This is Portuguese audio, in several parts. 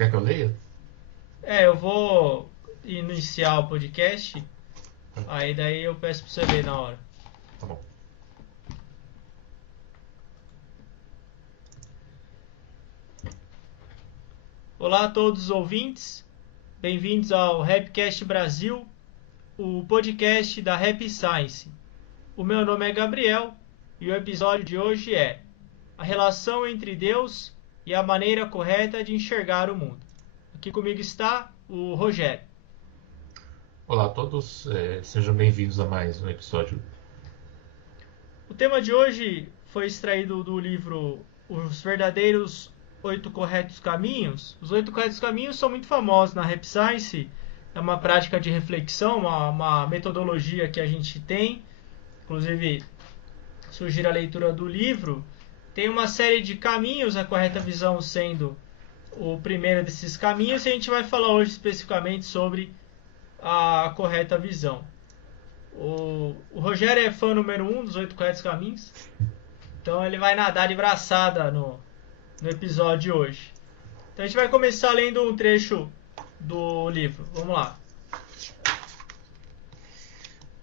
Quer que eu leia? Eu vou iniciar o podcast, aí daí eu peço pra você ler na hora. Tá bom. Olá a todos os ouvintes, bem-vindos ao Rapcast Brasil, o podcast da Rap Science. O meu nome é Gabriel e o episódio de hoje é a relação entre Deus e a maneira correta de enxergar o mundo. Aqui comigo está o Rogério. Olá a todos, sejam bem-vindos a mais um episódio. O tema de hoje foi extraído do livro Os Verdadeiros Oito Corretos Caminhos. Os Oito Corretos Caminhos são muito famosos na Rap Science. É uma prática de reflexão, uma metodologia que a gente tem. Inclusive, sugiro a leitura do livro. Tem uma série de caminhos, a correta visão sendo o primeiro desses caminhos. E a gente vai falar hoje especificamente sobre a correta visão. O Rogério é fã número 1 dos Oito Corretos Caminhos. Então ele vai nadar de braçada no episódio de hoje. Então a gente vai começar lendo um trecho do livro. Vamos lá.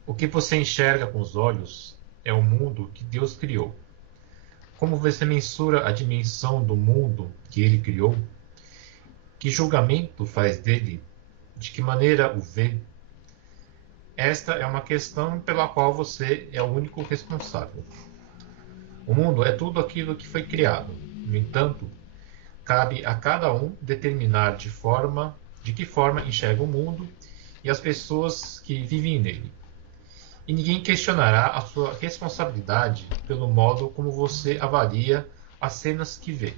O que você enxerga com os olhos é o mundo que Deus criou. Como você mensura a dimensão do mundo que Ele criou? Que julgamento faz dele? De que maneira o vê? Esta é uma questão pela qual você é o único responsável. O mundo é tudo aquilo que foi criado. No entanto, cabe a cada um determinar de que forma enxerga o mundo e as pessoas que vivem nele. E ninguém questionará a sua responsabilidade pelo modo como você avalia as cenas que vê.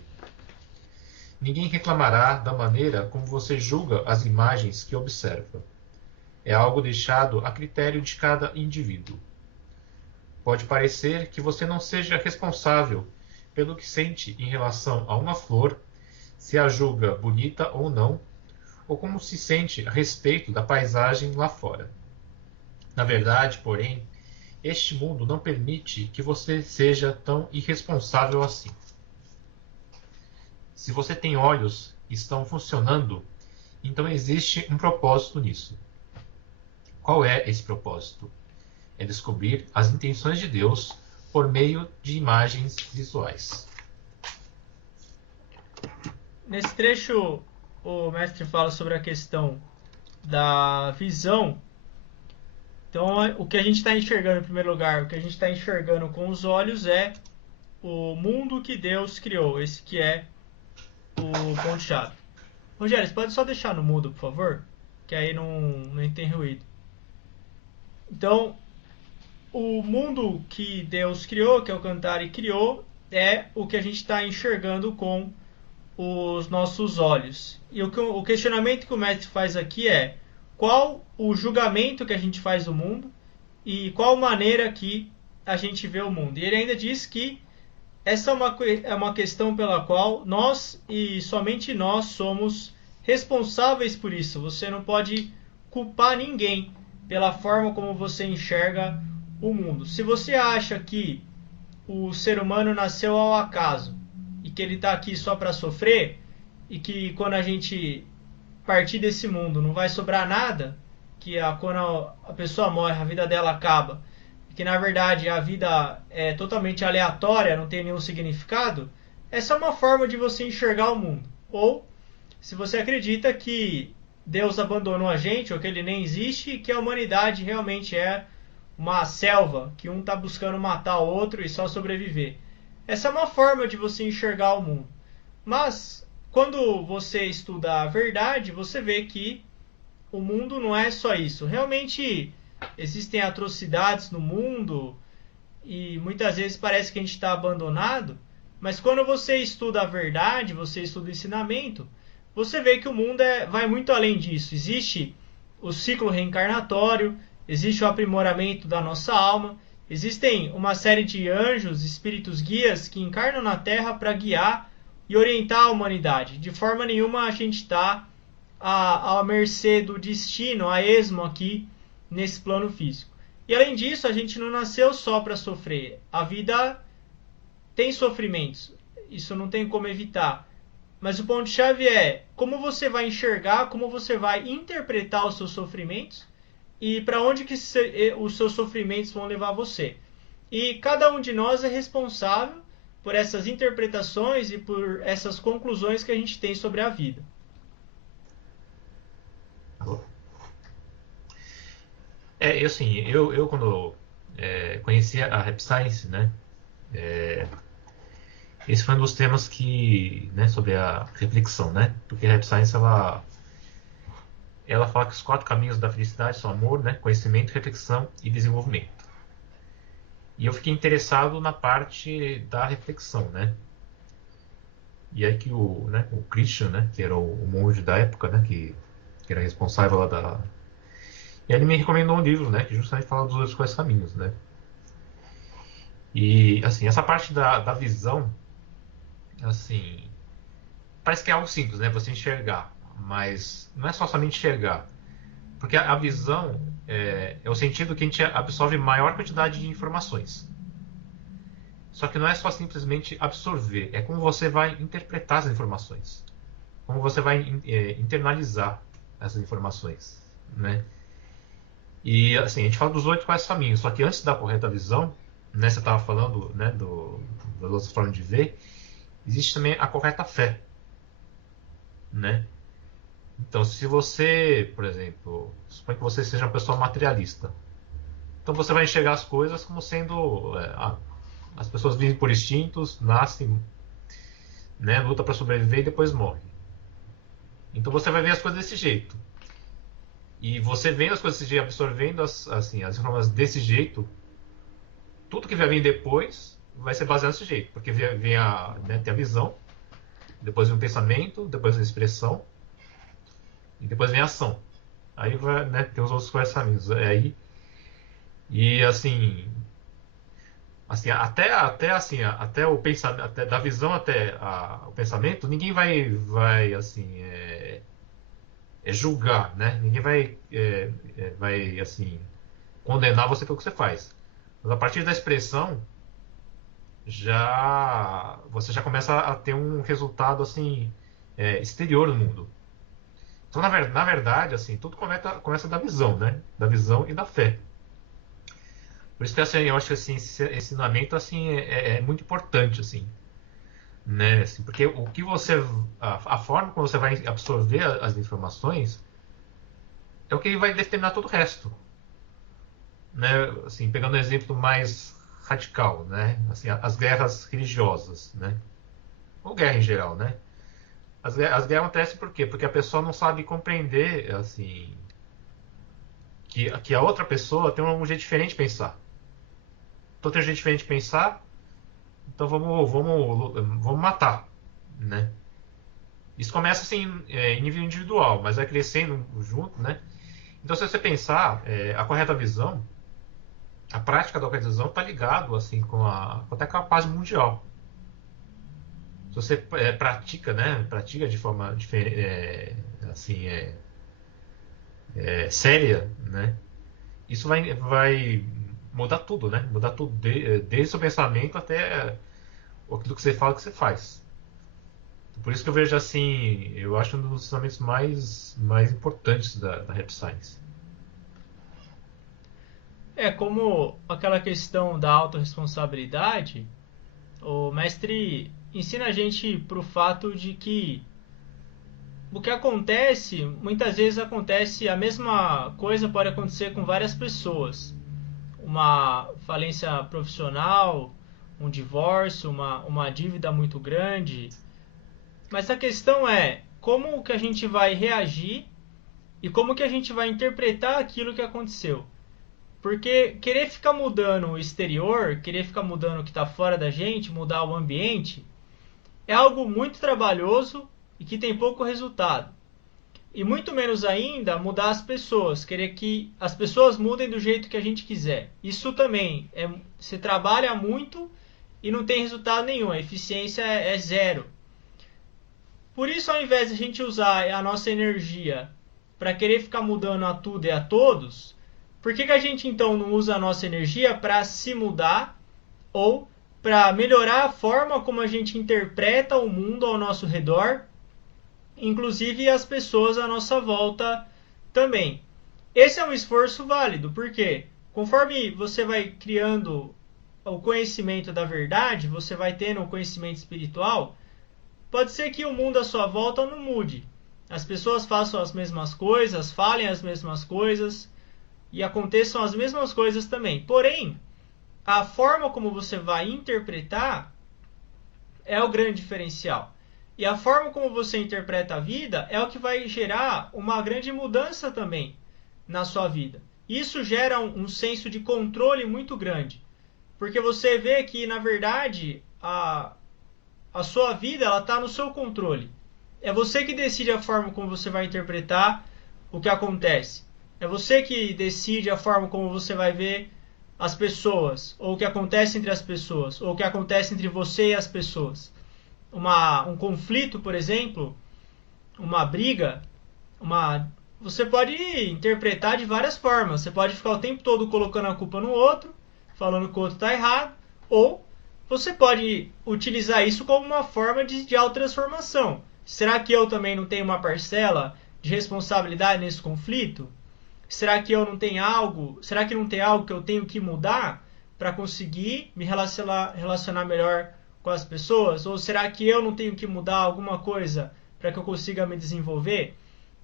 Ninguém reclamará da maneira como você julga as imagens que observa. É algo deixado a critério de cada indivíduo. Pode parecer que você não seja responsável pelo que sente em relação a uma flor, se a julga bonita ou não, ou como se sente a respeito da paisagem lá fora. Na verdade, porém, este mundo não permite que você seja tão irresponsável assim. Se você tem olhos e estão funcionando, então existe um propósito nisso. Qual é esse propósito? É descobrir as intenções de Deus por meio de imagens visuais. Nesse trecho, o mestre fala sobre a questão da visão. Então, o que a gente está enxergando em primeiro lugar, o que a gente está enxergando com os olhos é o mundo que Deus criou. Esse que é o ponto-chave. Rogério, você pode só deixar no mudo, por favor? Que aí não tem ruído. Então, o mundo que Deus criou, que é o Cantare criou, é o que a gente está enxergando com os nossos olhos. E o questionamento que o mestre faz aqui é qual o julgamento que a gente faz do mundo e qual maneira que a gente vê o mundo. E ele ainda diz que essa é uma questão pela qual nós e somente nós somos responsáveis por isso. Você não pode culpar ninguém pela forma como você enxerga o mundo. Se você acha que o ser humano nasceu ao acaso e que ele está aqui só para sofrer e que quando a gente partir desse mundo não vai sobrar nada, que quando a pessoa morre, a vida dela acaba, que na verdade a vida é totalmente aleatória, não tem nenhum significado, essa é uma forma de você enxergar o mundo. Ou se você acredita que Deus abandonou a gente, ou que ele nem existe, e que a humanidade realmente é uma selva, que um está buscando matar o outro e só sobreviver. Essa é uma forma de você enxergar o mundo. Mas, quando você estuda a verdade, você vê que o mundo não é só isso. Realmente existem atrocidades no mundo e muitas vezes parece que a gente está abandonado, mas quando você estuda a verdade, você estuda o ensinamento, você vê que o mundo vai muito além disso. Existe o ciclo reencarnatório, existe o aprimoramento da nossa alma, existem uma série de anjos, espíritos guias que encarnam na Terra para guiar e orientar a humanidade. De forma nenhuma a gente está à mercê do destino, a esmo aqui nesse plano físico. E além disso, a gente não nasceu só para sofrer. A vida tem sofrimentos, isso não tem como evitar. Mas o ponto-chave é como você vai enxergar, como você vai interpretar os seus sofrimentos e para onde que os seus sofrimentos vão levar você. E cada um de nós é responsável por essas interpretações e por essas conclusões que a gente tem sobre a vida. Eu quando conheci a Rap Science, né? Esse foi um dos temas que, né, sobre a reflexão, né? Porque a Rap Science, ela fala que os 4 caminhos da felicidade são amor, né? Conhecimento, reflexão e desenvolvimento. E eu fiquei interessado na parte da reflexão, né? E aí que o Christian, né, que era o monge da época, né, que era responsável lá da... E ele me recomendou um livro, né, que justamente fala dos 2 caminhos, né? E, assim, essa parte da visão, assim, parece que é algo simples, né, você enxergar, mas não é só somente enxergar, porque a visão é o sentido que a gente absorve maior quantidade de informações. Só que não é só simplesmente absorver, é como você vai interpretar as informações, como você vai internalizar essas informações, né? E assim, a gente fala dos 8 quais caminhos, só que antes da correta visão, né, você estava falando, né, das outras formas de ver, existe também a correta fé, né? Então, se você, por exemplo, supõe que você seja uma pessoa materialista, então você vai enxergar as coisas como sendo as pessoas vivem por instintos, nascem, né, luta para sobreviver e depois morrem. Então você vai ver as coisas desse jeito. E você vendo as coisas desse jeito, absorvendo assim, as informações desse jeito, tudo que vai vir depois vai ser baseado nesse jeito. Porque vem tem a visão, depois vem o pensamento, depois vem a expressão, e depois vem a ação. Aí vai, né, tem os outros caminhos. Aí, e assim, até o pensamento, até da visão até o pensamento, ninguém vai assim, julgar, né? Ninguém vai assim condenar você pelo que você faz. Mas a partir da expressão, você já começa a ter um resultado assim exterior no mundo. Então, na verdade, assim, tudo começa da visão, né? Da visão e da fé. Por isso que assim, eu acho que assim, esse ensinamento assim é muito importante, assim, né? Assim, porque o que a forma como você vai absorver as informações é o que vai determinar todo o resto, né? Assim, pegando um exemplo mais radical, né? Assim, as guerras religiosas, né? Ou guerra em geral, né? As guerras acontecem por quê? Porque a pessoa não sabe compreender, assim, que a outra pessoa tem um jeito diferente de pensar. Então tem um jeito diferente de pensar, então vamos matar, né? Isso começa assim em nível individual, mas vai crescendo junto, né? Então se você pensar, a correta visão, a prática da correta visão está ligado assim até com a paz mundial. Se você pratica, né? Pratica de forma assim, séria, né? Isso vai mudar tudo, né? Mudar tudo, desde o seu pensamento até aquilo que você fala que você faz. Por isso que eu vejo assim, eu acho um dos ensinamentos mais importantes da Rap Science. Como aquela questão da autorresponsabilidade, o mestre ensina a gente pro fato de que o que acontece, muitas vezes acontece a mesma coisa pode acontecer com várias pessoas. Uma falência profissional, um divórcio, uma dívida muito grande. Mas a questão é como que a gente vai reagir e como que a gente vai interpretar aquilo que aconteceu. Porque querer ficar mudando o exterior, querer ficar mudando o que está fora da gente, mudar o ambiente, é algo muito trabalhoso e que tem pouco resultado. E muito menos ainda mudar as pessoas, querer que as pessoas mudem do jeito que a gente quiser. Isso também você trabalha muito e não tem resultado nenhum, a eficiência é zero. Por isso, ao invés de a gente usar a nossa energia para querer ficar mudando a tudo e a todos, por que a gente então não usa a nossa energia para se mudar ou para melhorar a forma como a gente interpreta o mundo ao nosso redor inclusive as pessoas à nossa volta também. Esse é um esforço válido, porque conforme você vai criando o conhecimento da verdade, você vai tendo o conhecimento espiritual, pode ser que o mundo à sua volta não mude. As pessoas façam as mesmas coisas, falem as mesmas coisas e aconteçam as mesmas coisas também. Porém, a forma como você vai interpretar é o grande diferencial. E a forma como você interpreta a vida é o que vai gerar uma grande mudança também na sua vida. Isso gera um senso de controle muito grande. Porque você vê que, na verdade, a sua vida ela está no seu controle. É você que decide a forma como você vai interpretar o que acontece. É você que decide a forma como você vai ver as pessoas, ou o que acontece entre as pessoas, ou o que acontece entre você e as pessoas. Um conflito, por exemplo, uma briga, você pode interpretar de várias formas. Você pode ficar o tempo todo colocando a culpa no outro, falando que o outro está errado, ou você pode utilizar isso como uma forma de autotransformação. Será que eu também não tenho uma parcela de responsabilidade nesse conflito? Será que eu não tenho algo? Será que não tem algo que eu tenho que mudar para conseguir me relacionar melhor com as pessoas? Ou será que eu não tenho que mudar alguma coisa para que eu consiga me desenvolver?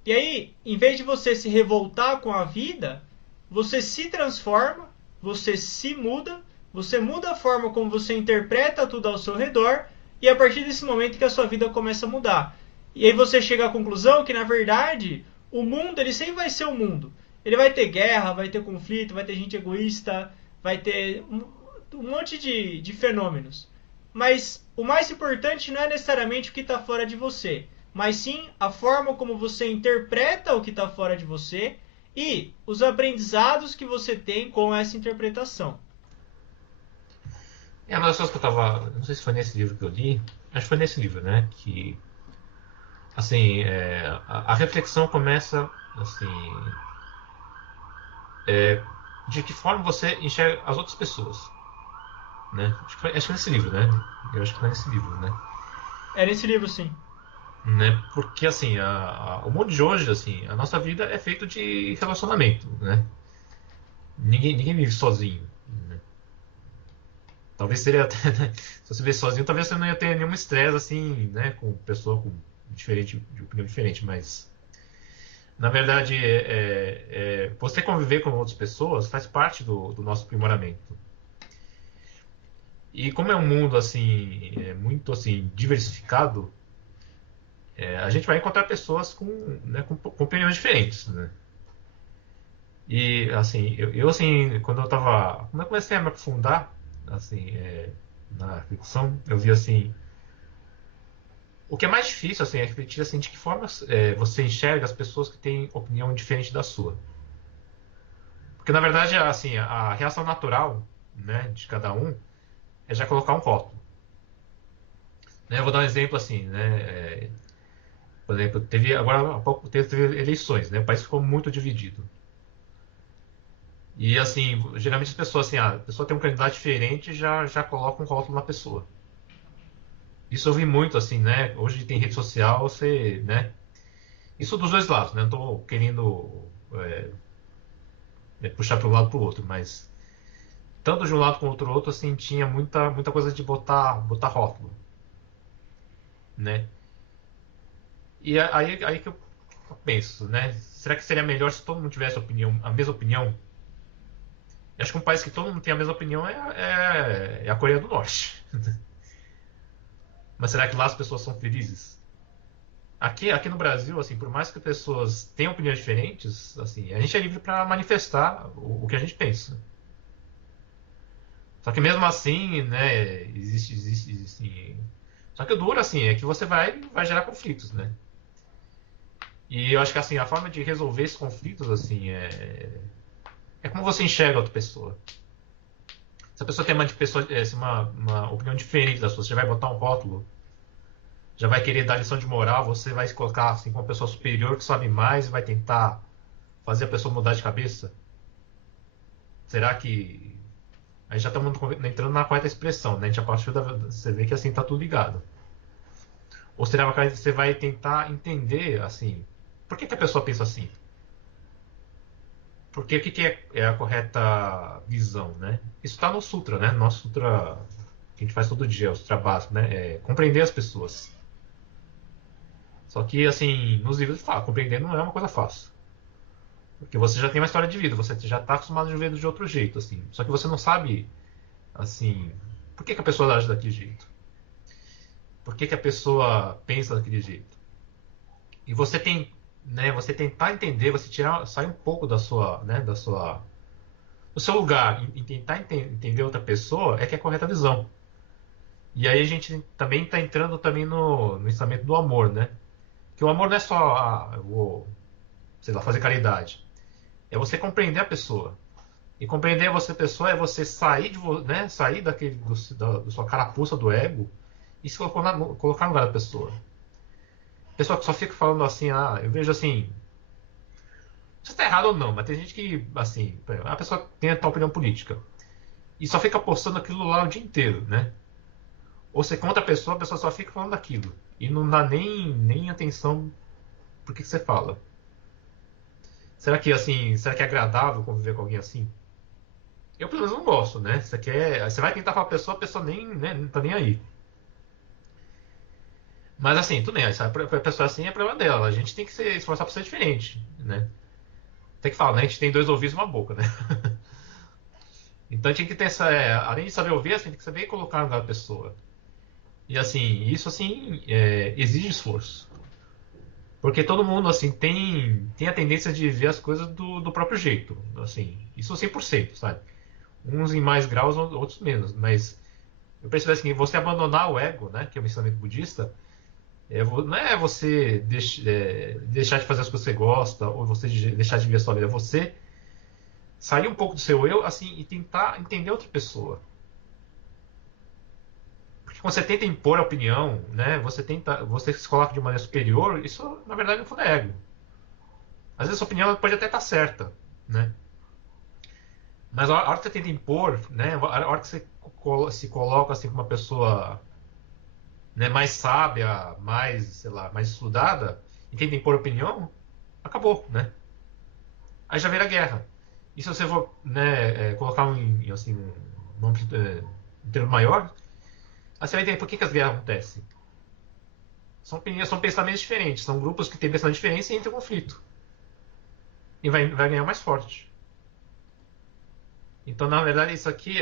E aí, em vez de você se revoltar com a vida, você se transforma, você se muda, você muda a forma como você interpreta tudo ao seu redor, e é a partir desse momento que a sua vida começa a mudar. E aí você chega à conclusão que, na verdade, o mundo ele sempre vai ser o mundo. Ele vai ter guerra, vai ter conflito, vai ter gente egoísta, vai ter um monte de fenômenos. Mas o mais importante não é necessariamente o que está fora de você, mas sim a forma como você interpreta o que está fora de você e os aprendizados que você tem com essa interpretação. É uma das coisas que eu tava. Não sei se foi nesse livro que eu li. Acho que foi nesse livro, né? Que. Assim, a reflexão começa. Assim. De que forma você enxerga as outras pessoas. Né? Acho que foi nesse livro, né? Eu acho que foi nesse livro, né? É nesse livro, sim. Né? Porque, assim, o mundo de hoje, assim, a nossa vida é feito de relacionamento, né? Ninguém vive sozinho. Né? Talvez seria até, né? Se você viver sozinho, talvez você não ia ter nenhum estresse, assim, né? Com pessoa com de opinião diferente, mas na verdade, você conviver com outras pessoas faz parte do nosso aprimoramento. E como é um mundo assim, muito assim diversificado, a gente vai encontrar pessoas com, né, com opiniões diferentes, né? E assim, assim, quando eu comecei a me aprofundar assim, na reflexão, eu vi assim, o que é mais difícil assim, é refletir assim, de que forma você enxerga as pessoas que têm opinião diferente da sua. Porque na verdade, assim, a reação natural, né, de cada um é já colocar um rótulo. Né? Eu vou dar um exemplo assim, né? Por exemplo, agora há pouco teve eleições, né? O país ficou muito dividido. E assim, geralmente as pessoas assim, a pessoa tem um candidato diferente, e já coloca um rótulo na pessoa. Isso eu vi muito assim, né? Hoje tem rede social, você, né? Isso dos dois lados, né? Não tô querendo puxar para um lado para o outro, mas tanto de um lado quanto do outro, assim, tinha muita coisa de botar rótulo, né? E aí que eu penso, né? Será que seria melhor se todo mundo tivesse a mesma opinião? Eu acho que um país que todo mundo tem a mesma opinião é a Coreia do Norte. Mas será que lá as pessoas são felizes? Aqui no Brasil, assim, por mais que as pessoas tenham opiniões diferentes, assim, a gente é livre para manifestar o que a gente pensa. Só que mesmo assim, né, existe. Só que o duro, assim, é que você vai gerar conflitos, né? E eu acho que, assim, a forma de resolver esses conflitos, assim, é como você enxerga a outra pessoa. Se a pessoa tem uma opinião diferente da sua, você já vai botar um rótulo, já vai querer dar lição de moral, você vai se colocar assim como uma pessoa superior que sabe mais e vai tentar fazer a pessoa mudar de cabeça? Será que aí já estamos entrando na quarta expressão, né? A gente a partir você vê que assim tá tudo ligado. Ou será que você vai tentar entender, assim, por que a pessoa pensa assim? Porque o que é a correta visão, né? Isso está no Sutra, né? Nosso Sutra que a gente faz todo dia, os trabalhos, né? É compreender as pessoas. Só que, assim, nos livros fala, compreender não é uma coisa fácil. Porque você já tem uma história de vida, você já está acostumado a ver de outro jeito, assim. Só que você não sabe, assim, por que a pessoa age daquele jeito? Por que a pessoa pensa daquele jeito? E você tem, né, você tentar entender, você sair um pouco do seu lugar e tentar entender outra pessoa é que é a correta visão. E aí a gente também está entrando também no ensinamento do amor, né? Que o amor não é só, eu vou, sei lá, fazer caridade. É você compreender a pessoa. E compreender você a pessoa é você sair né, sair da sua carapuça do ego e se colocar no lugar da pessoa. A pessoa que só fica falando assim, eu vejo assim, se está errado ou não, mas tem gente que, assim, a pessoa tem a tal opinião política e só fica postando aquilo lá o dia inteiro, né? Ou você contra a pessoa só fica falando daquilo e não dá nem atenção pro que você fala. Será que, assim, será que é agradável conviver com alguém assim? Eu, pelo menos, não gosto, né? Você vai tentar falar a pessoa nem, né, não tá nem aí. Mas, assim, tudo bem, a pessoa assim é problema dela. A gente tem que se esforçar pra ser diferente, né? Tem que falar, né? A gente tem dois ouvidos e uma boca, né? Então a gente tem que ter além de saber ouvir, a gente tem que saber colocar no lugar da pessoa. E assim, isso assim exige esforço. Porque todo mundo assim tem a tendência de ver as coisas do próprio jeito, assim, isso 100%, sabe? Uns em mais graus, outros menos, mas eu percebo assim, você abandonar o ego, né, que é o ensinamento budista, não é você deixar de fazer as coisas que você gosta ou você deixar de viver a sua vida, é você sair um pouco do seu eu, assim, e tentar entender outra pessoa. Porque quando você tenta impor a opinião, né, você se coloca de maneira superior, isso na verdade no fundo é ego. Às vezes a sua opinião pode até estar certa, né? Mas a hora que você tenta impor, né, a hora que você se coloca assim como uma pessoa, né, mais sábia, mais, sei lá, mais estudada, e tenta impor opinião, acabou, né? Aí já vira guerra. E se você for, né, colocar assim, um termo maior, aí você vai entender por que as guerras acontecem. São pensamentos diferentes, são grupos que têm pensamentos diferentes e entram em conflito. E vai ganhar mais forte. Então, na verdade, isso aqui,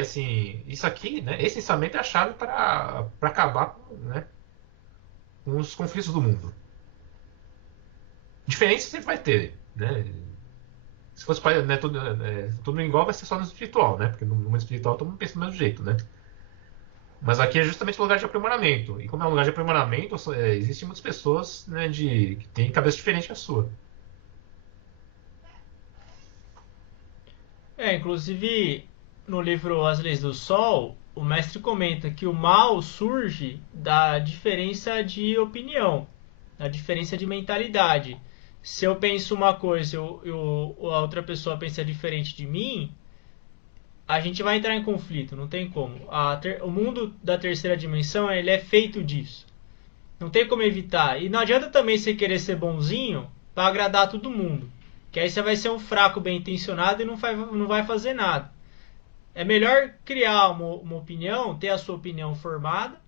né, esse pensamento é a chave para acabar né, com os conflitos do mundo. Diferentes sempre vai ter, né? Se fosse né, tudo igual, vai ser só no espiritual, né? Porque no mundo espiritual todo mundo pensa do mesmo jeito, né? Mas aqui é justamente um lugar de aprimoramento. E como é um lugar de aprimoramento, existem muitas pessoas, né, que têm cabeça diferente que a sua. Inclusive no livro As Leis do Sol, o mestre comenta que o mal surge da diferença de opinião, da diferença de mentalidade. Se eu penso uma coisa e a outra pessoa pensa diferente de mim, a gente vai entrar em conflito, não tem como. O mundo da terceira dimensão ele é feito disso. Não tem como evitar. E não adianta também você querer ser bonzinho para agradar todo mundo. Que aí você vai ser um fraco bem intencionado e não vai fazer nada. É melhor criar uma opinião, ter a sua opinião formada,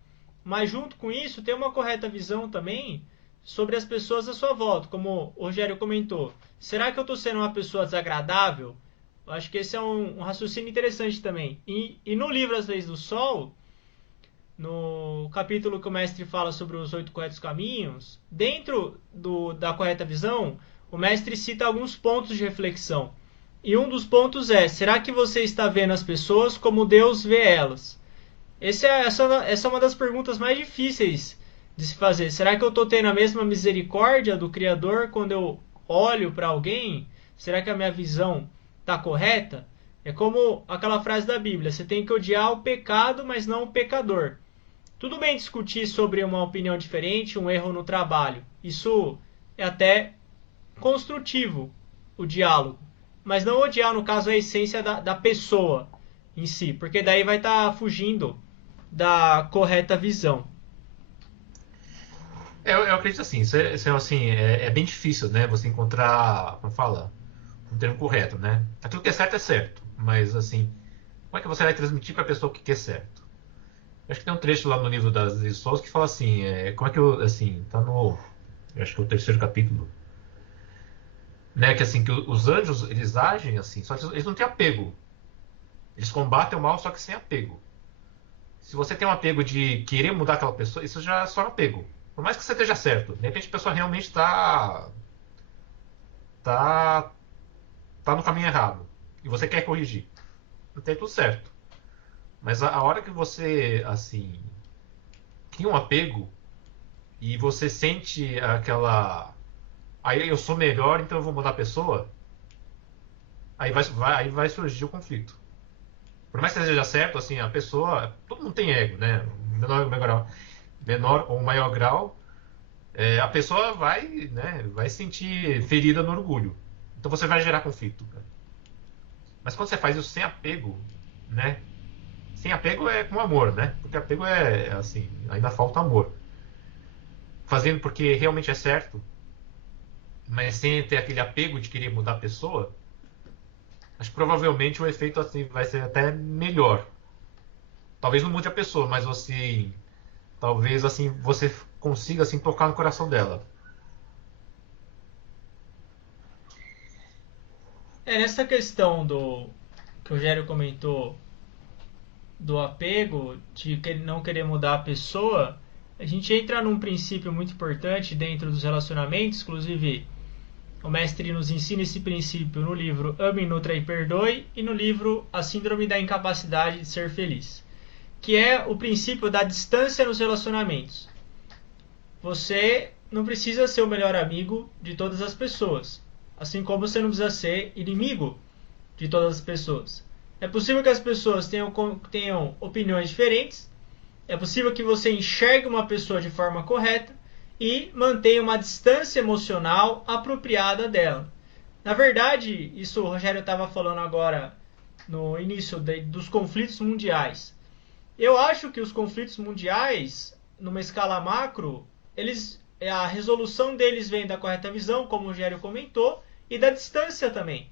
mas junto com isso ter uma correta visão também sobre as pessoas à sua volta. Como o Rogério comentou, será que eu estou sendo uma pessoa desagradável? Eu acho que esse é um raciocínio interessante também. E no livro As Leis do Sol, no capítulo que o mestre fala sobre os 8 corretos caminhos, dentro da correta visão, o mestre cita alguns pontos de reflexão. E um dos pontos é: será que você está vendo as pessoas como Deus vê elas? Essa é uma das perguntas mais difíceis de se fazer. Será que eu estou tendo a mesma misericórdia do Criador quando eu olho para alguém? Será que a minha visão está correta? É como aquela frase da Bíblia: você tem que odiar o pecado, mas não o pecador. Tudo bem discutir sobre uma opinião diferente, um erro no trabalho. Isso é até construtivo, o diálogo. Mas não odiar, no caso, a essência da pessoa em si, porque daí vai estar fugindo da correta visão. Eu acredito assim, assim, é bem difícil, né? Você encontrar, como fala, um termo correto, né? Aquilo que é certo, mas assim, como é que você vai transmitir para a pessoa o que é certo? Eu acho que tem um trecho lá no livro das lições que fala assim, como é que eu, assim, tá no, eu acho que é o terceiro capítulo, né? Que assim, que os anjos, eles agem assim, só que eles não têm apego. Eles combatem o mal, só que sem apego. Se você tem um apego de querer mudar aquela pessoa, isso já é só apego. Por mais que você esteja certo, de repente a pessoa realmente tá, tá no caminho errado e você quer corrigir. Não tem tudo certo. Mas a hora que você, assim, cria um apego e você sente aquela. Aí eu sou melhor, então eu vou mudar a pessoa, aí vai surgir o conflito. Por mais que seja certo, assim, a pessoa. Todo mundo tem ego, né? Menor ou maior grau, a pessoa vai, né, vai sentir ferida no orgulho. Então você vai gerar conflito, cara. Mas quando você faz isso sem apego, né? Sem apego é com amor, né? Porque apego assim, ainda falta amor. Fazendo porque realmente é certo, mas sem ter aquele apego de querer mudar a pessoa, acho que provavelmente o efeito assim vai ser até melhor. Talvez não mude a pessoa, mas assim, talvez assim você consiga assim tocar no coração dela. Nessa questão do que o Rogério comentou do apego, de não querer mudar a pessoa, a gente entra num princípio muito importante dentro dos relacionamentos, inclusive o mestre nos ensina esse princípio no livro Ame, Nutra e Perdoe e no livro A Síndrome da Incapacidade de Ser Feliz, que é o princípio da distância nos relacionamentos. Você não precisa ser o melhor amigo de todas as pessoas, assim como você não precisa ser inimigo de todas as pessoas. É possível que as pessoas tenham opiniões diferentes, é possível que você enxergue uma pessoa de forma correta e mantenha uma distância emocional apropriada dela. Na verdade, isso o Rogério estava falando agora no início dos conflitos mundiais. Eu acho que os conflitos mundiais, numa escala macro, a resolução deles vem da correta visão, como o Rogério comentou, e da distância também.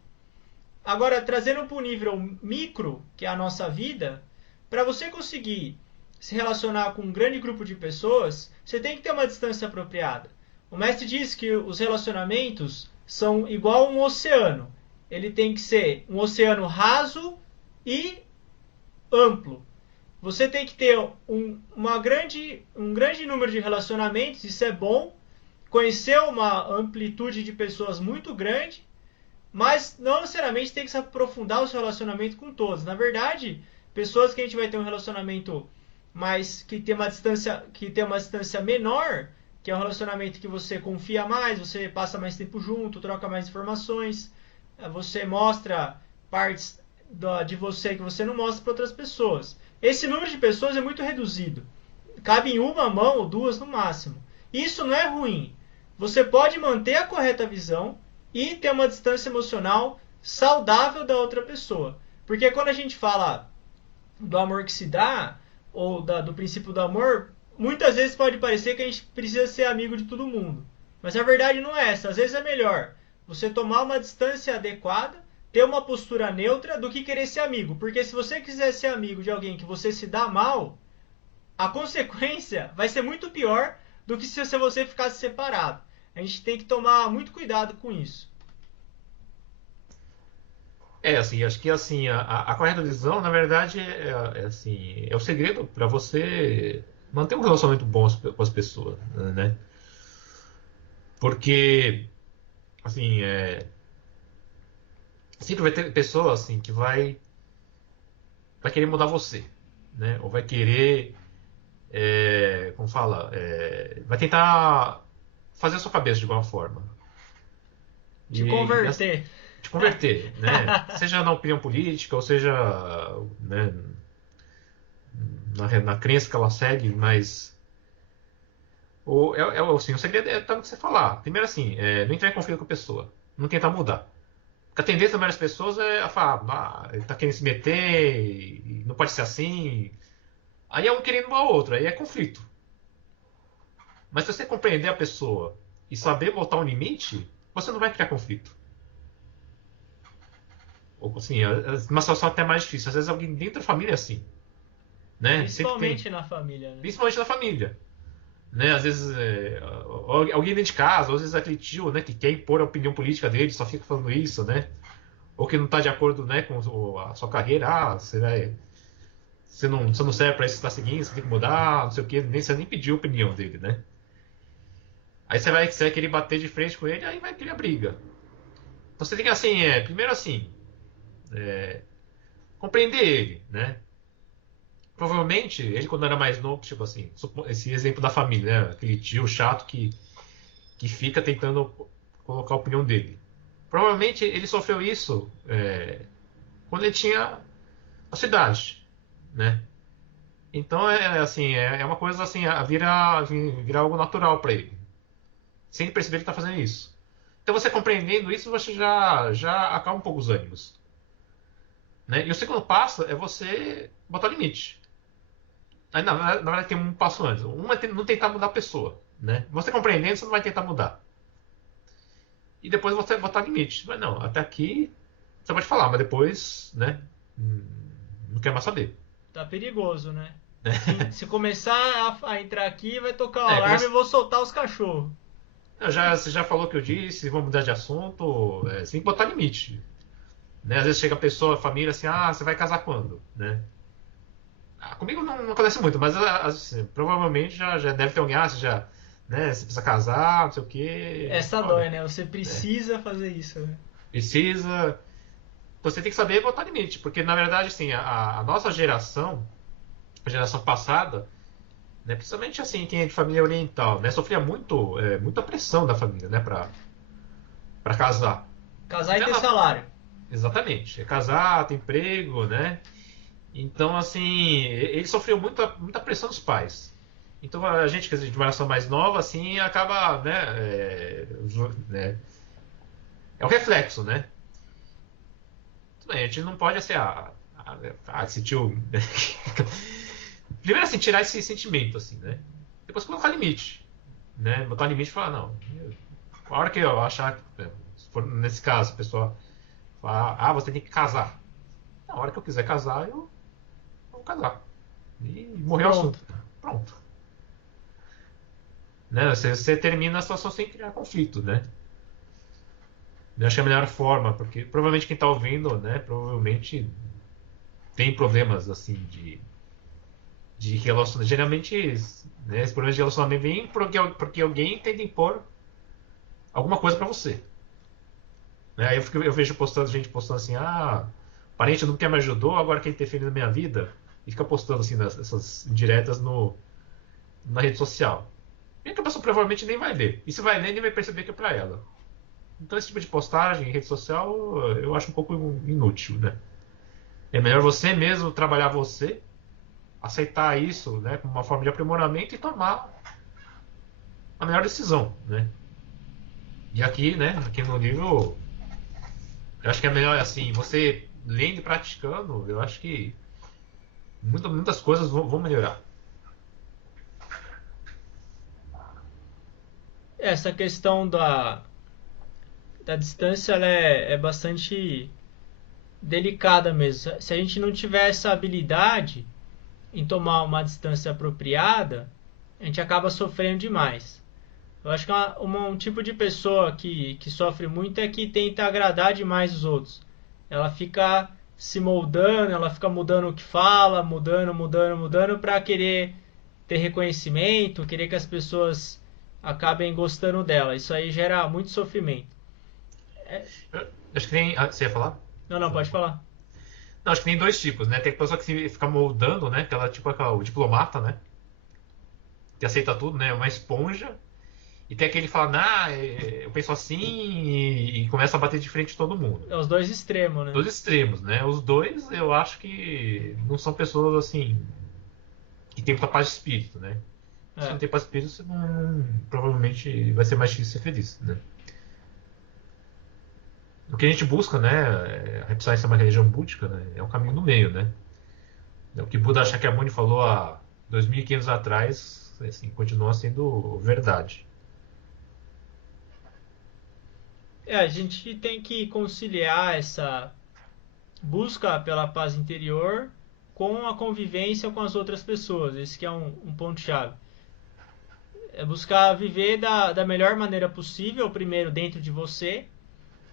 Agora, trazendo para o nível micro, que é a nossa vida, para você conseguir se relacionar com um grande grupo de pessoas, você tem que ter uma distância apropriada. O mestre diz que os relacionamentos são igual a um oceano. Ele tem que ser um oceano raso e amplo. Você tem que ter um grande número de relacionamentos, isso é bom. Conhecer uma amplitude de pessoas muito grande, mas não necessariamente tem que se aprofundar o seu relacionamento com todos. Na verdade, pessoas que a gente vai ter um relacionamento mais que tem uma distância menor, que é um relacionamento que você confia mais, você passa mais tempo junto, troca mais informações, você mostra partes de você que você não mostra para outras pessoas. Esse número de pessoas é muito reduzido. Cabe em uma mão ou duas no máximo. Isso não é ruim. Você pode manter a correta visão e ter uma distância emocional saudável da outra pessoa. Porque quando a gente fala do amor que se dá, ou do princípio do amor, muitas vezes pode parecer que a gente precisa ser amigo de todo mundo. Mas a verdade não é essa. Às vezes é melhor você tomar uma distância adequada, ter uma postura neutra, do que querer ser amigo. Porque se você quiser ser amigo de alguém que você se dá mal, a consequência vai ser muito pior do que se você ficasse separado. A gente tem que tomar muito cuidado com isso. Assim, acho que assim, a correta visão, na verdade, assim, é o segredo para você manter um relacionamento bom com as pessoas, né? Porque, assim, sempre vai ter pessoa assim que vai querer mudar você, né? Ou vai querer, como fala, vai tentar fazer a sua cabeça de alguma forma Te e converter. te converter, né? Seja na opinião política ou seja, né, na crença que ela segue, mas assim, o segredo é tá no que você falar. Primeiro assim, não entrar em conflito com a pessoa, não tentar mudar. Porque a tendência das várias pessoas é a falar, ele tá querendo se meter, e não pode ser assim. Aí é um querendo uma outra, aí é conflito. Mas se você compreender a pessoa e saber botar um limite, você não vai criar conflito. Ou assim, uma situação até mais difícil. Às vezes alguém dentro da família é assim, né? Sempre tem. Principalmente na família, né? Principalmente na família. Né? Às vezes alguém dentro de casa, às vezes aquele tio, né, que quer impor a opinião política dele, só fica falando isso, né? Ou que não está de acordo, né, com a sua carreira, você não serve para isso que está seguindo, você tem que mudar, não sei o quê, você nem pediu a opinião dele, né? Aí você vai querer bater de frente com ele, aí vai criar briga. Então você tem que, assim, primeiro assim, compreender ele, né? Provavelmente, ele quando era mais novo, tipo assim, esse exemplo da família, né? Aquele tio chato que fica tentando colocar a opinião dele. Provavelmente ele sofreu isso quando ele tinha a sua idade, né? Então assim, é uma coisa assim, vira algo natural para ele. Sem ele perceber que está fazendo isso. Então você compreendendo isso, você já acalma um pouco os ânimos. Né? E o segundo passo é você botar limite. Aí, na verdade, tem um passo antes. Um é não tentar mudar a pessoa. Né? Você compreendendo, você não vai tentar mudar. E depois você botar limite. Mas não, até aqui você pode falar, mas depois, né? Não quer mais saber. Tá perigoso, né? Se começar a entrar aqui, vai tocar o É, alarme e vou soltar os cachorros. Você já falou o que eu disse, vamos mudar de assunto. Você tem que botar limite. Né? Às vezes chega a pessoa, a família, assim, você vai casar quando? Né? Comigo não acontece muito, mas assim, provavelmente já deve ter alguém, você precisa casar, não sei o quê. Essa Olha, dói, né? Você precisa fazer isso, né? precisa. Você tem que saber botar limite, porque na verdade, assim, a nossa geração, a geração passada, né, principalmente assim, quem é de família oriental, né, sofria muita pressão da família, né, para casar. Casar e Então, ter salário. exatamente. É casar, ter emprego, né? Então, assim, ele sofreu muita pressão dos pais. Então, a gente, que é de uma geração mais nova, assim, acaba, né, é o reflexo, né? Tudo bem, a gente não pode, assim, sentir o... Primeiro, assim, tirar esse sentimento, assim, né? Depois colocar limite, né? Botar limite e falar, não, a hora que eu achar, se for nesse caso, a pessoa falar, você tem que casar. Na hora que eu quiser casar, eu vou casar. E morreu o Pronto. assunto. Pronto. Né? Você termina a situação sem criar conflito, né? Eu acho que é a melhor forma, porque provavelmente quem está ouvindo, né, provavelmente tem problemas assim de relacionamento. Geralmente, né, esse problema de relacionamento vem porque alguém tenta impor alguma coisa para você. Né? Aí eu vejo gente postando assim, parente nunca me ajudou, agora que ele interfere na minha vida, e fica postando assim essas indiretas na rede social. E a pessoa provavelmente nem vai ler. E se vai ler, nem vai perceber que é para ela. Então esse tipo de postagem em rede social eu acho um pouco inútil, né? É melhor você mesmo trabalhar você, aceitar isso, né, como uma forma de aprimoramento e tomar a melhor decisão, né? E aqui, né, aqui no livro, eu acho que é melhor assim, você lendo e praticando, eu acho que muitas coisas vão melhorar. Essa questão da distância ela é bastante delicada mesmo. Se a gente não tiver essa habilidade em tomar uma distância apropriada, a gente acaba sofrendo demais. Eu acho que um tipo de pessoa que sofre muito é que tenta agradar demais os outros. Ela fica se moldando, ela fica mudando o que fala, mudando para querer ter reconhecimento, querer que as pessoas acabem gostando dela. Isso aí gera muito sofrimento. Acho que nem. Você ia falar? Não, pode falar. Não, acho que tem dois tipos, né? Tem a pessoa que fica moldando, né? O diplomata, né? Que aceita tudo, né? Uma esponja. E tem aquele que fala, eu penso assim e começa a bater de frente de todo mundo. É os dois extremos, né? Dois extremos, né? Os dois eu acho que não são pessoas assim que tem muita paz de espírito, né? Se não tem paz de espírito, você provavelmente vai ser mais difícil ser feliz, né? O que a gente busca, né? A Repsai é uma religião búdica, né? É o caminho do meio, né? O que Buda Shakyamuni falou há 2.500 anos atrás assim, continua sendo verdade. A gente tem que conciliar essa busca pela paz interior com a convivência com as outras pessoas. Esse que é um ponto-chave. É buscar viver da melhor maneira possível, primeiro dentro de você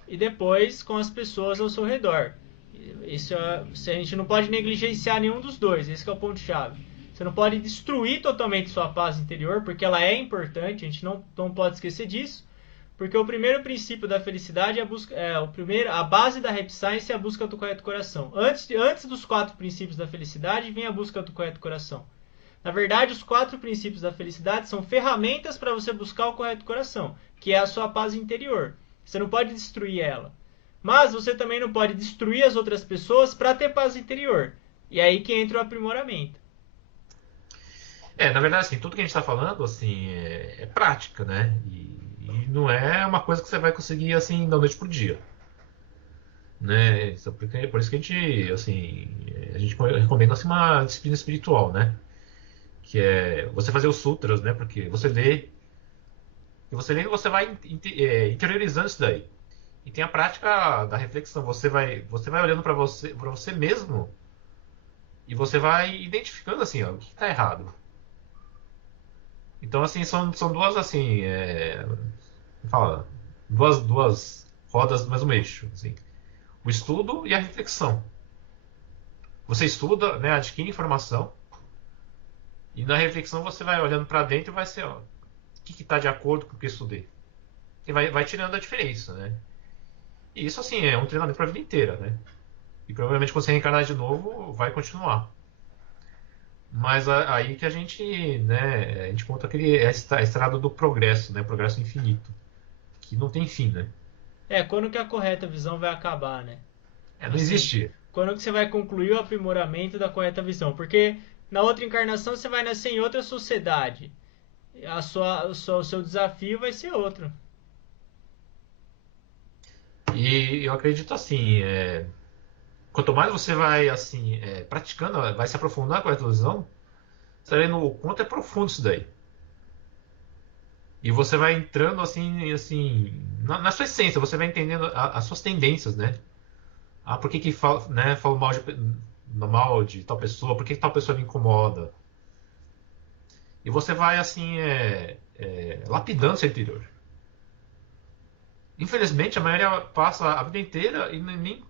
e depois com as pessoas ao seu redor. Isso a gente não pode negligenciar nenhum dos dois, esse é o ponto-chave. Você não pode destruir totalmente sua paz interior, porque ela é importante, a gente não pode esquecer disso, porque o primeiro princípio da felicidade é a base da Rap Science é a busca do correto coração. Antes dos 4 princípios da felicidade, vem a busca do correto coração. Na verdade, os 4 princípios da felicidade são ferramentas para você buscar o correto coração, que é a sua paz interior. Você não pode destruir ela. Mas você também não pode destruir as outras pessoas para ter paz interior. E é aí que entra o aprimoramento. Na verdade, assim, tudo que a gente está falando, assim, é prática, né? E não é uma coisa que você vai conseguir, assim, da noite pro dia. Né? Por isso que a gente, assim, a gente recomenda, assim, uma disciplina espiritual, né? Que é você fazer os sutras, né? Porque você lê e você vai interiorizando isso daí. E tem a prática da reflexão. Você vai olhando para você mesmo e você vai identificando assim, ó, o que está errado. Então assim são duas assim, fala, duas rodas do mesmo eixo, assim. O estudo e a reflexão. Você estuda, né, adquire informação e na reflexão você vai olhando para dentro e vai ser, ó, o que está de acordo com o que eu estudei. E vai tirando a diferença, né? E isso, assim, é um treinamento para a vida inteira, né? E provavelmente quando você reencarnar de novo, vai continuar. Mas aí que a gente, né, a gente conta a estrada do progresso, né? Progresso infinito. Que não tem fim, né? Quando que a correta visão vai acabar, né? Não Assim, existe. quando que você vai concluir o aprimoramento da correta visão? Porque na outra encarnação você vai nascer em outra sociedade. O seu desafio vai ser outro. E eu acredito assim, quanto mais você vai, assim, praticando, vai se aprofundar com a visão, você vai vendo o quanto é profundo isso daí. E você vai entrando, assim na sua essência, você vai entendendo as suas tendências, né? Por que falo, né, falo mal de tal pessoa? Por que tal pessoa me incomoda? E você vai, assim, lapidando seu interior. Infelizmente, a maioria passa a vida inteira e nem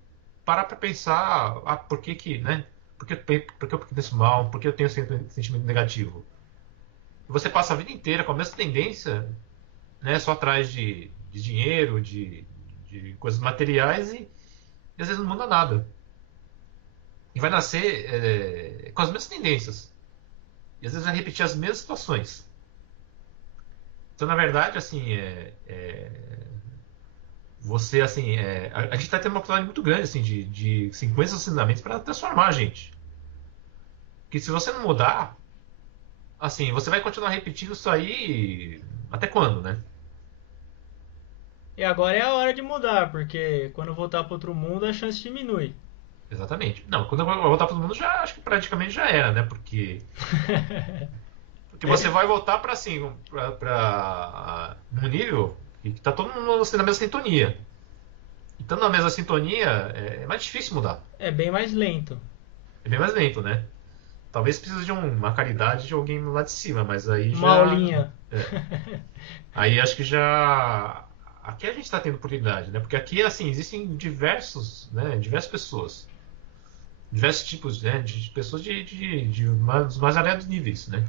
para pensar por que, né? Por que eu penso mal? Por que eu tenho esse sentimento negativo? E você passa a vida inteira com a mesma tendência, né? Só atrás de dinheiro, de coisas materiais e às vezes não muda nada. E vai nascer com as mesmas tendências. E às vezes vai repetir as mesmas situações. Então, na verdade, assim, você, assim, a gente está tendo uma oportunidade muito grande, assim, de 50 ensinamentos para transformar a gente. Porque se você não mudar, assim, você vai continuar repetindo isso aí até quando, né? E agora é a hora de mudar, porque quando voltar para outro mundo a chance diminui. Exatamente. Não, quando eu voltar para o mundo, já acho que praticamente já era, né? Porque você vai voltar para assim, para um nível que tá todo mundo assim, na mesma sintonia. Então, na mesma sintonia, é mais difícil mudar. É bem mais lento. É bem mais lento, né? Talvez precise de uma caridade de alguém lá de cima, mas aí Uma já. aulinha. é, Aí acho que já. Aqui a gente está tendo oportunidade, né? Porque aqui, assim, existem diversas pessoas. Diversos tipos, né? De pessoas dos mais variados níveis, né?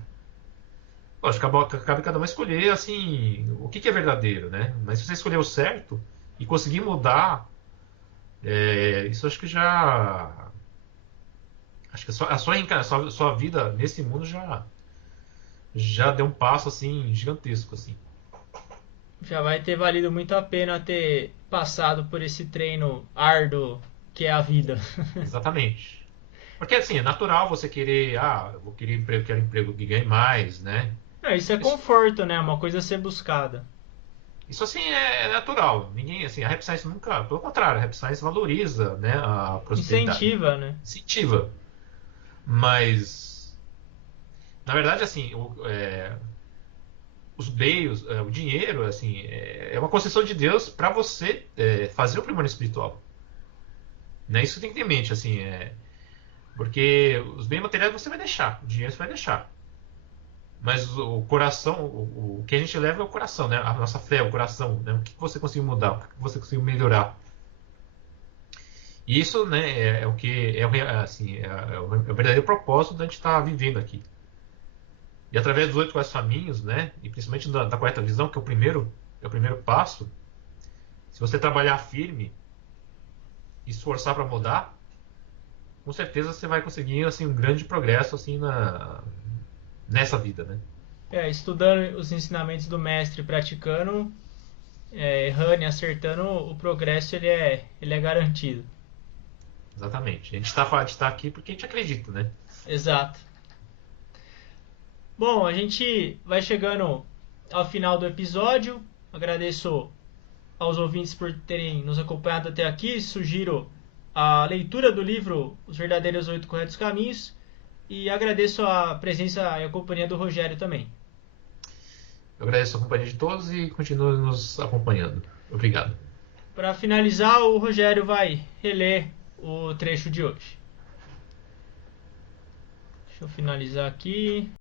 Lógico, cabe cada um escolher, assim, o que é verdadeiro, né? Mas se você escolher o certo e conseguir mudar, isso acho que já. Acho que a sua vida nesse mundo já deu um passo, assim, gigantesco, assim. Já vai ter valido muito a pena ter passado por esse treino árduo que é a vida. Exatamente. Porque, assim, é natural você querer, eu vou querer emprego, quero emprego que ganhe mais, né? Não, isso é Isso, conforto, né? Uma coisa a ser buscada. isso assim, é natural. Ninguém, assim, a Rap Science nunca, pelo contrário, a Rap Science valoriza, né, a prosperidade. Incentiva, né? Incentiva. Mas Na verdade, assim, os meios, o dinheiro, assim, é uma concessão de Deus para você fazer o aprimamento espiritual. Né? Isso que tem que ter em mente, assim, porque os bens materiais você vai deixar, o dinheiro você vai deixar. Mas o coração, o que a gente leva é o coração, né? A nossa fé, o coração, né? O que você conseguiu mudar, o que você conseguiu melhorar. E isso, né, é o que assim, é o verdadeiro propósito da gente estar vivendo aqui. E através dos 8 caminhos, né, e principalmente da quarta visão, que é o primeiro passo, se você trabalhar firme e esforçar para mudar, com certeza você vai conseguir assim um grande progresso assim nessa vida, né? Estudando os ensinamentos do mestre, praticando, errando e acertando, o progresso ele é garantido. Exatamente. A gente tá aqui porque a gente acredita, né? Exato. Bom, a gente vai chegando ao final do episódio. Agradeço aos ouvintes por terem nos acompanhado até aqui. Sugiro a leitura do livro Os Verdadeiros Oito Corretos Caminhos. E agradeço a presença e a companhia do Rogério também. Eu agradeço a companhia de todos e continue nos acompanhando. Obrigado. Para finalizar, o Rogério vai reler o trecho de hoje. Deixa eu finalizar aqui.